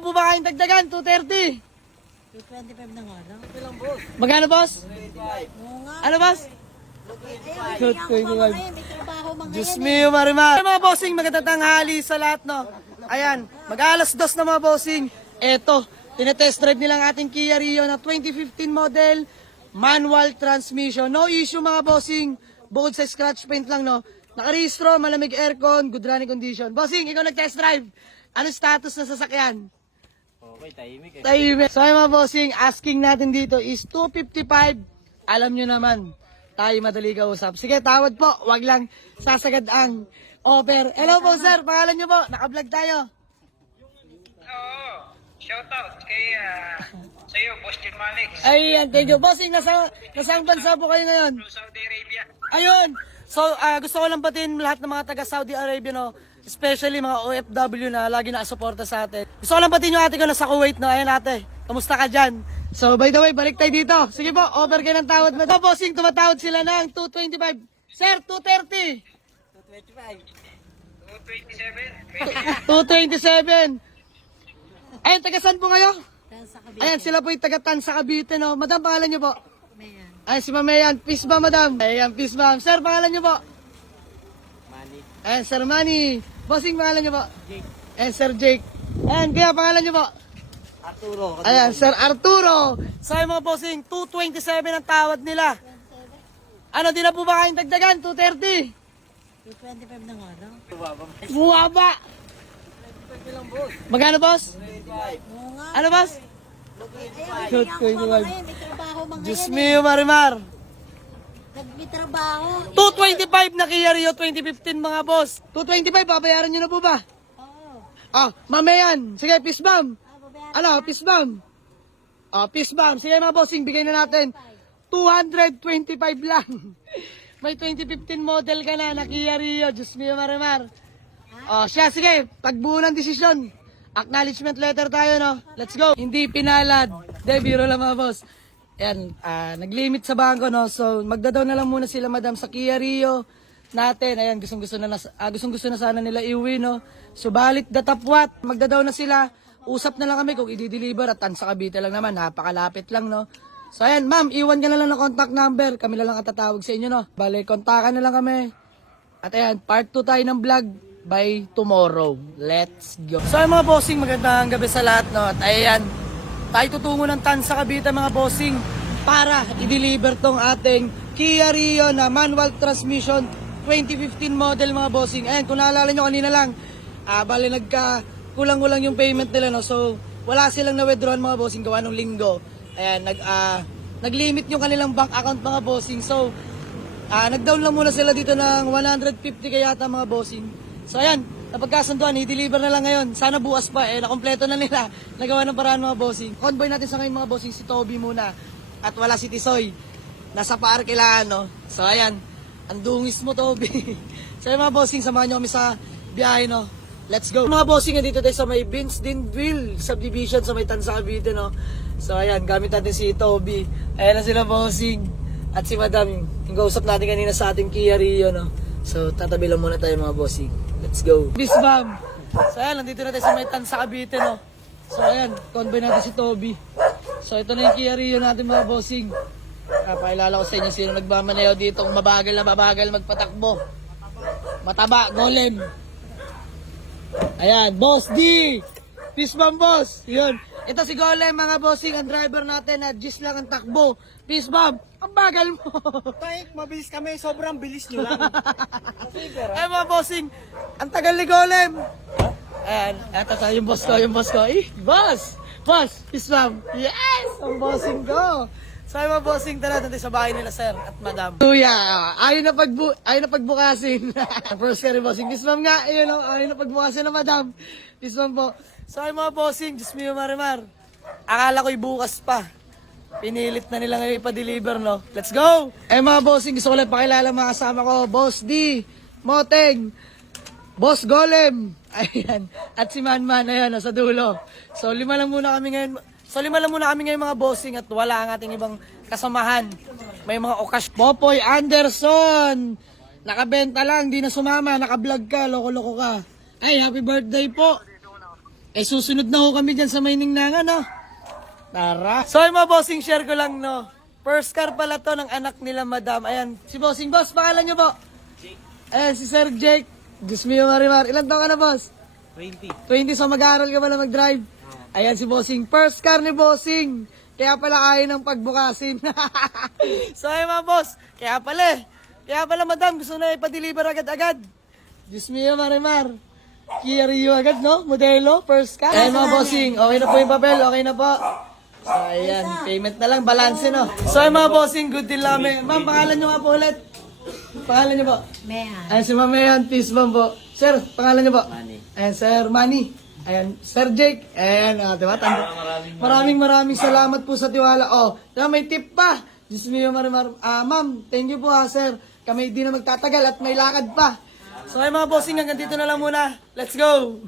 na po ba kayong dagdagan? 230. 225 na nga lang. Magkano, boss? Oo nga. Ano, boss? Ay, ako pa ngayon. May trabaho mga Diyos yan. mio, Marimar. Mga bossing, magandang tanghali sa lahat, no? Ayan, mag-alas 2 na mga bossing. Eto, tinetest drive nilang ating Kia Rio na 2015 model, manual transmission. No issue mga bossing, bukod sa scratch paint lang, no? Nakarehistro, malamig aircon, good running condition. Bossing, ikaw nag-test drive. Ano status na sasakyan? Okay, tahimik eh. Tahimik. So mga bossing, asking natin dito is 255. Alam nyo naman, tayo madali kausap. Sige, tawad po. Wag lang sasagad ang offer. Hello po sir, pangalan nyo po. Naka-vlog tayo. Oo. Shoutout kay sa'yo, Boss Jim Malik. Ayan, thank you. Bossing, nasang bansa po kayo ngayon? From Saudi Arabia. Ayun. So, gusto ko lang batiin lahat ng mga taga Saudi Arabia, no? Especially mga OFW na lagi nakasuporta sa atin. Gusto ko lang batiin yung ate ko na sa Kuwait, no? Ayan ate, kamusta ka dyan? So, by the way, balik tayo dito. Sige po, over kayo ng tawad mo. So, bossing, tumatawad sila ng 225. Sir, 230. 227. 227. Ayun, taga saan po kayo? Dahil sa kabila. Ayan, sila po yung taga Tansa Cavite, no? Madam, pangalan niyo po? Mayan. Ay, si Ma'am Ayan. Peace ba, madam? Ayan, peace ma'am. Sir, pangalan niyo po? Money. Ayan, Sir Manny. Bossing, pangalan niyo po? Jake. Ayan, Sir Jake. Ayan, kaya pangalan niyo po? Arturo. Ayan, Sir Arturo. Sa mga bossing, 227 ang tawad nila. Ano, di na po ba kayong dagdagan? 230. 225 na nga lang. Buwaba. Magkano, boss? Oo nga. Ano, boss? Ay, ako pa ngayon. May trabaho mga Diyos yan. mio, Marimar. May trabaho. 225 na Kia Rio 2015 mga boss. 225, babayaran nyo na po ba? Oo. Ah, mamayan. Sige, peace bomb. Babayaran. Ano, peace bomb. Ah, peace bomb. Sige mga bossing, bigay na natin. 225 lang. May 2015 model ka na Kia Rio. Diyos mio, Marimar. Oh, siya, sige. Pagbuo ng desisyon. Acknowledgement letter tayo, no? Let's go. Hindi pinalad. De, biro lang mga boss. Ayan, nag-limit sa bangko, no? So, magdadaw na lang muna sila, madam, sa Kia Rio natin. Ayan, gustong-gusto na sana nila iuwi, no? Subalit, datapwat, magdadaw na sila. Usap na lang kami kung i-deliver at Tansa Cavite lang naman. Napakalapit lang, no? So, ayan, ma'am, iwan ka na lang ng contact number. Kami na lang ang tatawag sa inyo, no? Bale, kontakan na lang kami. At ayan, part 2 tayo ng vlog by tomorrow. Let's go. So, mga bossing, magandang gabi sa lahat, no? At ayan, tayo tutungo ng Tansa Cavite, mga bossing, para i-deliver tong ating Kia Rio na manual transmission 2015 model, mga bossing. Ayan, kung naalala nyo kanina lang, bali kulang-kulang yung payment nila, no? So, wala silang na-withdrawn, mga bossing, gawa nung linggo. Ayan, nag-limit yung kanilang bank account, mga bossing. So, nag-down lang muna sila dito ng 150 kaya yata, mga bossing. So, ayan, napagkasunduan, i-deliver na lang ngayon. Sana bukas pa, nakompleto na nila. Nagawa ng paraan, mga bossing. Convoy natin sa ngayon, mga bossing, si Toby muna. At wala si Tisoy. Nasa parke lang, no? So, ayan, ang dungis mo, Toby. So, ayan, mga bossing, samahan nyo kami sa biyahe, no? Let's go. Mga bossing, dito tayo sa may Binsdinville subdivision sa may Tansa Cavite, no? So, ayan, gamit natin si Toby. Ayan na sila, bossing. At si Madam, yung kausap natin kanina sa ating Kia Rio, no? So, tatabi lang muna tayo, mga bossing. Let's go. Bis bam. So ayan, nandito na tayo sa may Tansa Cavite, no? So ayan, convoy natin si Toby. So ito na yung Kia Rio natin, mga bossing. Pakilala ko sa inyo sino nagmamaneho dito kung mabagal na mabagal magpatakbo. Mataba, golem. Ayan, Boss D. Peace bomb, boss. Yun. Ito si Golem, mga bossing, ang driver natin na gis lang ang takbo. Peace bomb. Ang bagal mo. Tayo, mabilis kami. Sobrang bilis nyo lang. Ay, mga bossing, ang tagal ni Golem. Ayan, eto tayo yung boss ko. Boss! Boss! Peace bomb. Yes! Ang bossing ko. So, ay, mga bossing, tara natin sa bahay nila, sir at madam. Kuya, ayaw na pagbukasin. First ka rin, bossing. Peace bomb nga. Ayun, ayaw na pagbukasin na madam. Peace bomb po. So, ay, mga bossing, Diyos mio, Marimar. Akala ko'y bukas pa. Pinilit na nila ngayon ipa-deliver, no? Let's go! Eh, mga bossing, gusto ko lang pakilala mga kasama ko. Boss D, Moteng, Boss Golem, ayan, at si Manman, ayan, nasa dulo. So, lima lang muna kami ngayon, mga bossing, at wala ang ating ibang kasamahan. May mga okasyon. Popoy Anderson, nakabenta lang, di na sumama, nakablog ka, loko-loko ka. Ay, happy birthday po. Eh, susunod na ho kami dyan sa Mayningnan, no? Tara. So, yung mga bossing, share ko lang, no? First car pala to ng anak nila, madam. Ayan, si bossing, boss, pangalan nyo po? Ayan, si Sir Jake. Diyos mio, Marimar. Ilan taon ka na, boss? 20. 20, so mag-aaral ka pala mag-drive. Ayan si bossing. First car ni bossing. Kaya pala kaya ng pagbukasin. So, ayun mga boss. Kaya pala, madam, gusto na ipa-deliver agad-agad. Diyos mio, Marimar. Kia Rio agad, no? Modelo, first car. Ayan mga bossing, okay na po yung papel, okay na po. So, ayan, payment na lang, balance, no? So, ayun mga bossing, good deal namin. Ma'am, pangalan nyo nga po ulit. Pangalan nyo po? Mehan. Ayan si Mamayan, peace bomb po. Sir, pangalan nyo po? Manny. Ayan, Sir Manny. Ayan, Sir Jake. Ayan, diba? Maraming salamat po sa tiwala. Oh, diba, may tip pa. Diyos mio, Marimar. Ma'am, thank you po ha, sir. Kami di na magtatagal at may lakad pa. So, ay mga bossing, hanggang dito na lang muna. Let's go!